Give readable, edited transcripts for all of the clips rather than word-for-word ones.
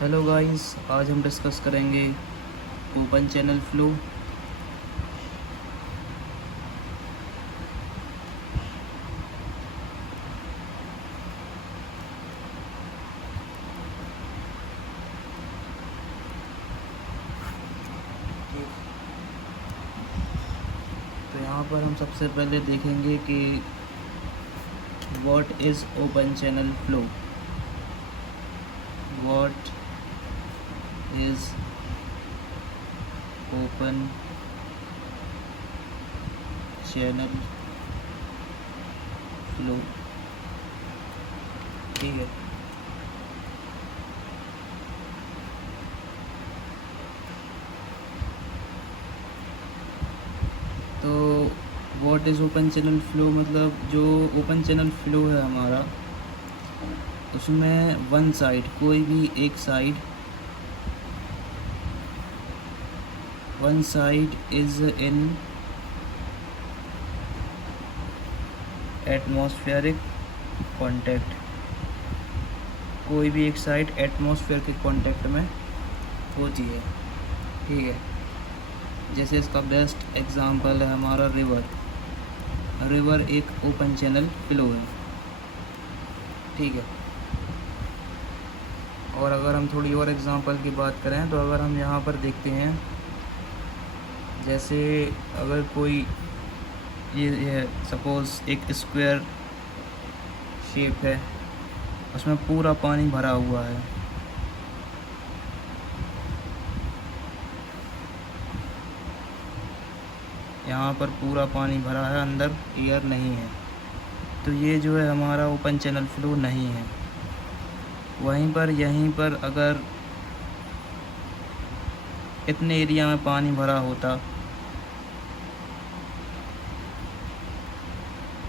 Hello guys, आज हम discuss करेंगे ओपन चैनल फ्लो। तो यहाँ पर हम सबसे पहले देखेंगे कि what is open channel flow. What is open channel flow. ठीक है, तो what is open channel flow मतलब जो ओपन चैनल फ्लो है हमारा, उसमें वन साइड, कोई भी एक side, one side is in atmospheric contact. कोई भी एक साइड एटमॉस्फेयर के कांटेक्ट में होती है। ठीक है, जैसे इसका बेस्ट एग्जांपल है हमारा रिवर। रिवर एक ओपन चैनल फ्लो है। ठीक है, और अगर हम थोड़ी और एग्जांपल की बात करें तो अगर हम यहाँ पर देखते हैं, जैसे अगर कोई ये सपोज़ एक स्क्वायर शेप है, उसमें पूरा पानी भरा हुआ है। यहाँ पर पूरा पानी भरा है, अंदर एयर नहीं है, तो ये जो है हमारा ओपन चैनल फ्लो नहीं है। वहीं पर यहीं पर अगर इतने एरिया में पानी भरा होता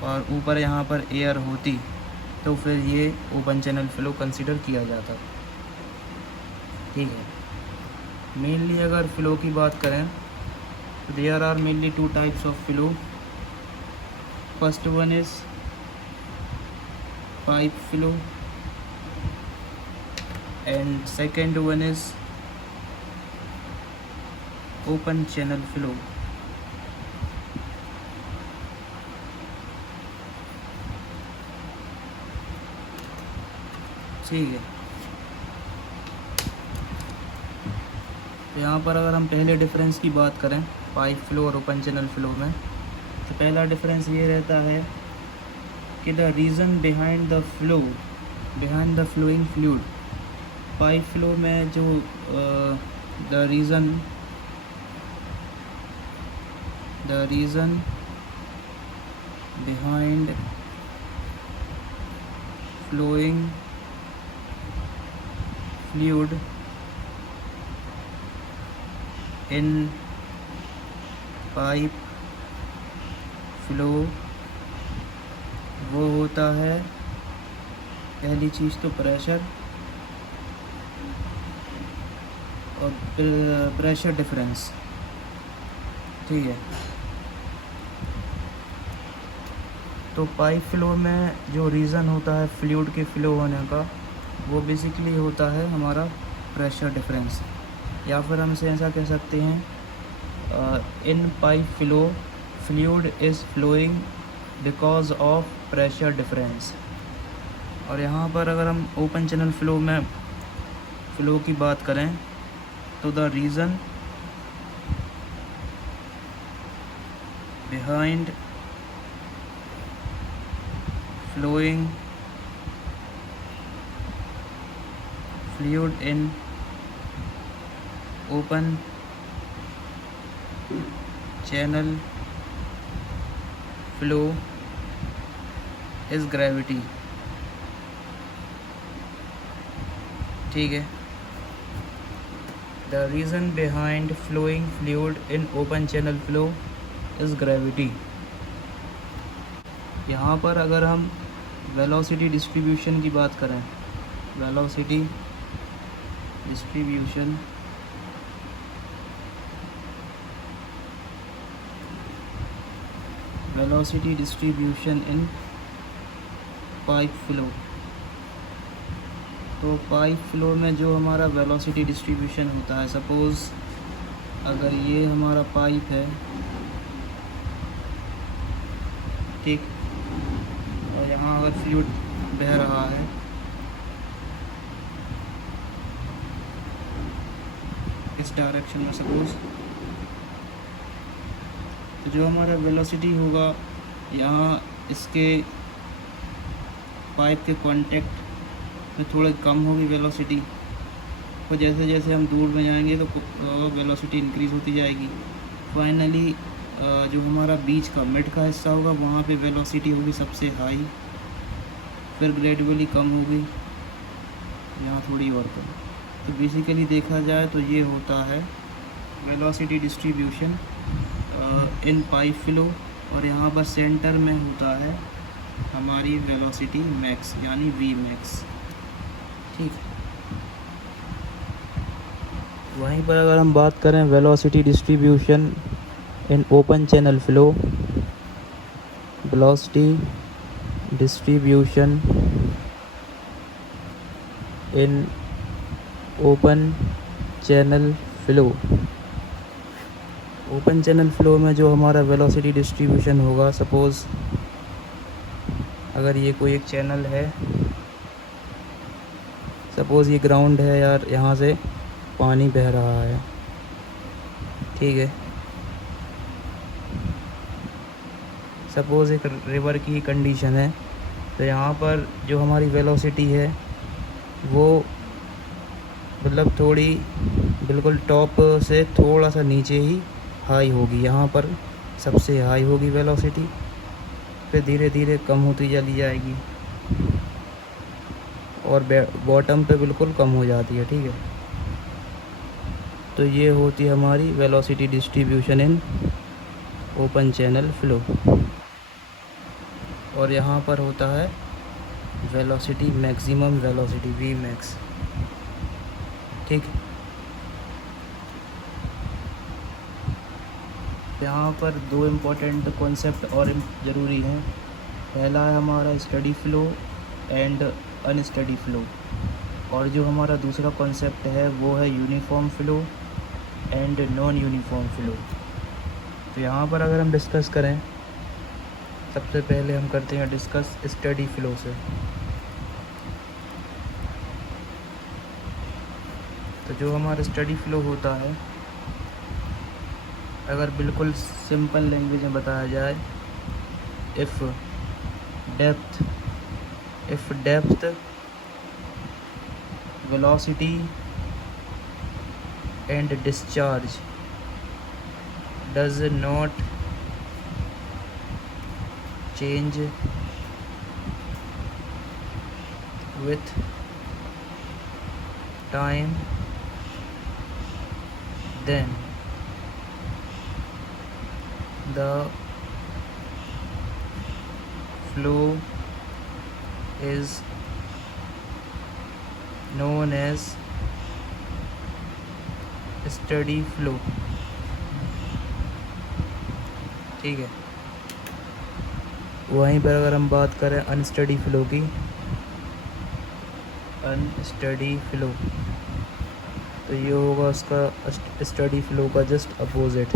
और ऊपर यहाँ पर एयर होती, तो फिर ये ओपन चैनल फ्लो कंसीडर किया जाता। ठीक है, मेनली अगर फ्लो की बात करें तो there are mainly two types of flow. First one is pipe flow and second one is open channel flow. ठीक है, तो यहाँ पर अगर हम पहले डिफरेंस की बात करें पाइप फ्लो और ओपन चैनल फ्लो में, तो पहला डिफरेंस ये रहता है कि the reason behind the flow, behind the flowing fluid. Pipe flow में जो the reason behind flowing fluid in pipe flow, वो होता है पहली चीज़ तो प्रेशर और प्रेशर डिफरेंस। ठीक है, तो पाइप फ्लो में जो रीज़न होता है फ्लूइड के फ्लो होने का, वो बेसिकली होता है हमारा प्रेशर डिफरेंस, या फिर हम इसे ऐसा कह सकते हैं, in pipe flow fluid is flowing because of pressure difference. और यहाँ पर अगर हम ओपन चैनल फ्लो में फ्लो की बात करें तो the reason behind flowing fluid in open channel flow is gravity. ठीक है, the reason behind flowing fluid in open channel flow is gravity. यहाँ पर अगर हम वेलोसिटी डिस्ट्रीब्यूशन की बात करें, velocity distribution in pipe flow, तो पाइप फ्लो में जो हमारा वेलोसिटी डिस्ट्रीब्यूशन होता है, सपोज़ अगर ये हमारा पाइप है, ठीक, और यहाँ अगर फ्लूइड बह रहा है, इस डायरेक्शन में सपोज़, तो जो हमारा वेलोसिटी होगा यहाँ इसके पाइप के कांटेक्ट में थोड़ा कम होगी वेलोसिटी, और जैसे जैसे हम दूर में जाएंगे तो वेलोसिटी इंक्रीज़ होती जाएगी। फाइनली जो हमारा बीच का मिड का हिस्सा होगा वहाँ पे वेलोसिटी होगी सबसे हाई, फिर ग्रेजुअली कम होगी, यहाँ थोड़ी और कम। तो बेसिकली देखा जाए तो ये होता है velocity distribution in pipe flow, और यहाँ पर सेंटर में होता है हमारी वेलोसिटी मैक्स यानी वी मैक्स, ठीक। वहीं पर अगर हम बात करें velocity distribution in open channel flow, velocity distribution in open channel flow, open channel flow में जो हमारा वेलोसिटी डिस्ट्रीब्यूशन होगा, सपोज़ अगर ये कोई एक चैनल है, सपोज़ ये ग्राउंड है यार, यहाँ से पानी बह रहा है, ठीक है, सपोज़ एक रिवर की कंडीशन है, तो यहाँ पर जो हमारी वेलोसिटी है वो मतलब थोड़ी बिल्कुल टॉप से थोड़ा सा नीचे ही हाई होगी, यहाँ पर सबसे हाई होगी वेलोसिटी, फिर धीरे धीरे कम होती चली जाएगी और बॉटम पे बिल्कुल कम हो जाती है, ठीक है। तो ये होती है हमारी velocity distribution in open channel flow, और यहाँ पर होता है velocity maximum velocity V max, ठीक। यहाँ पर दो इम्पोर्टेंट कॉन्सेप्ट और ज़रूरी हैं। पहला है हमारा steady flow and unsteady flow, और जो हमारा दूसरा कॉन्सेप्ट है वो है uniform flow and non uniform flow. तो यहाँ पर अगर हम डिस्कस करें, सबसे पहले हम करते हैं डिस्कस स्टडी फ्लो से। तो जो हमारा स्टडी फ्लो होता है, अगर बिल्कुल सिंपल लैंग्वेज में बताया जाए, if depth velocity and discharge does not change with time, then the flow is known as steady flow, ठीक है। वहीं पर अगर हम बात करें अनस्टडी फ्लो की, अनस्टडी फ्लो, तो ये होगा उसका स्टडी फ्लो का जस्ट अपोजिट।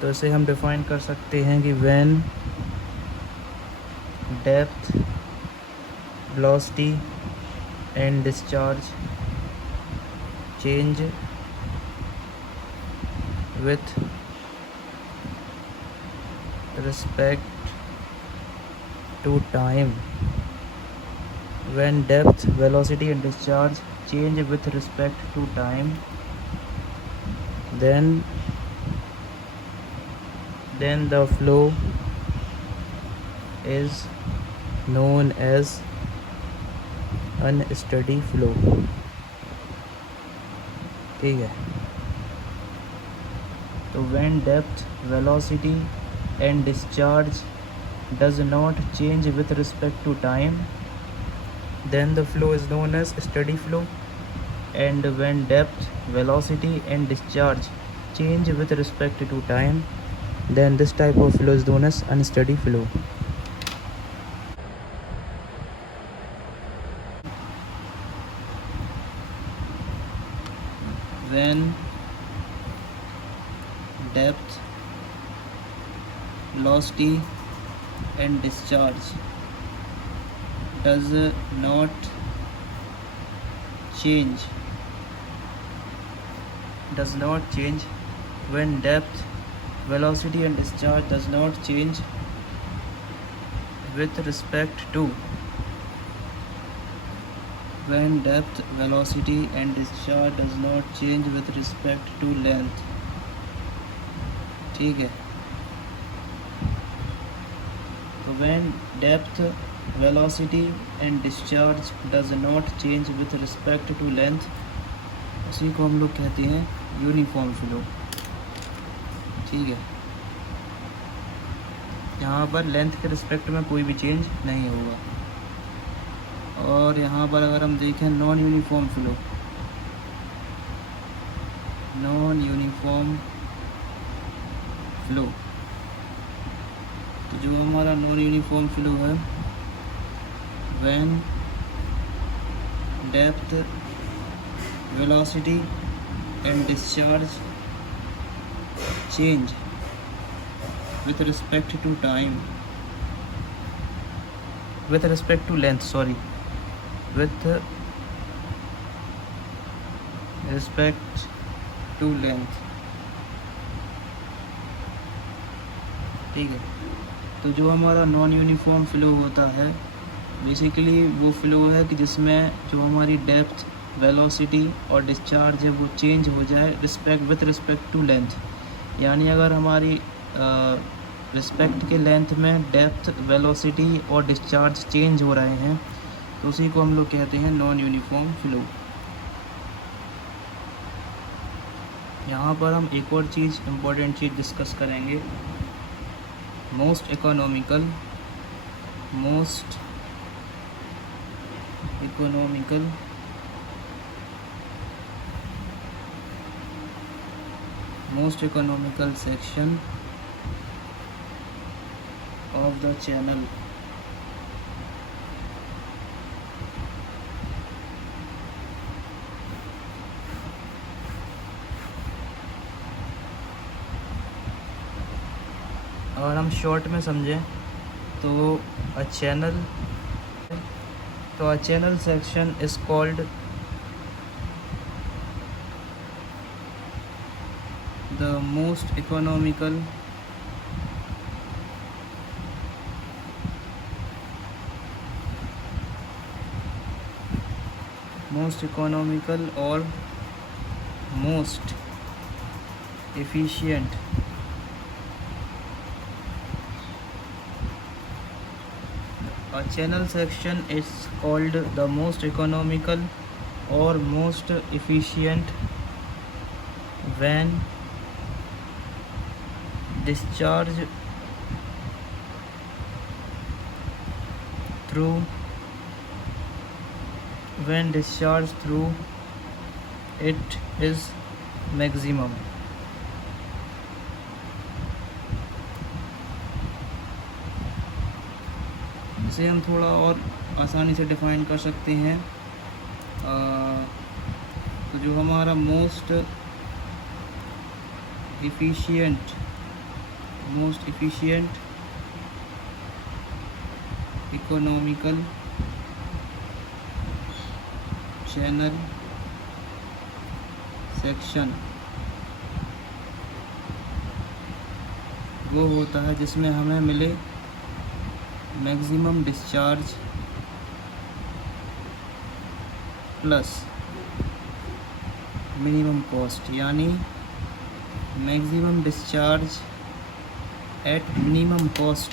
तो इसे हम डिफाइन कर सकते हैं कि when depth velocity and discharge change with respect to time, when depth velocity and discharge change with respect to time, then the flow is known as unsteady flow, ठीक है। तो when depth velocity and discharge does not change with respect to time, then the flow is known as steady flow, and when depth velocity and discharge change with respect to time, then this type of flow is known as unsteady flow। when depth, velocity and discharge does not change when depth, velocity and discharge does not change with respect to when depth, velocity and discharge does not change with respect to length। ठीक है, तो when depth, velocity and discharge does not change with respect to length, उसी को हम लोग कहते हैं uniform flow. ठीक है, यहाँ पर लेंथ के रिस्पेक्ट में कोई भी चेंज नहीं होगा। और यहाँ पर अगर हम देखें नॉन यूनिफॉर्म फ्लो, तो जो हमारा नॉन यूनिफॉर्म फ्लो है, when depth, velocity and discharge change with respect to time, with respect to length, sorry, with respect to length। ठीक है, तो जो हमारा नॉन यूनिफॉर्म फ्लो होता है बेसिकली वो फ्लो है कि जिसमें जो हमारी डेप्थ, वेलोसिटी और डिस्चार्ज है वो चेंज हो जाए विथ रिस्पेक्ट टू लेंथ। यानी अगर हमारी रिस्पेक्ट के लेंथ में डेप्थ, वेलोसिटी और डिस्चार्ज चेंज हो रहे हैं तो उसी को हम लोग कहते हैं नॉन यूनिफॉर्म फ्लो। यहाँ पर हम एक और चीज़, इम्पोर्टेंट चीज़ डिस्कस करेंगे, most economical section of the channel। अगर हम शॉर्ट में समझें तो a channel section is called the most economical or most efficient a channel section is called the most economical or most efficient when discharge through it is maximum। इसे हम थोड़ा और आसानी से डिफाइन कर सकते हैं। तो जो हमारा most efficient economical channel section वो होता है जिसमें हमें मिले maximum discharge plus minimum cost, यानी maximum discharge at minimum cost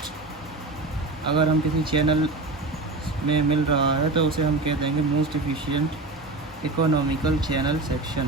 अगर हम किसी चैनल में मिल रहा है तो उसे हम कह देंगे most efficient economical channel section.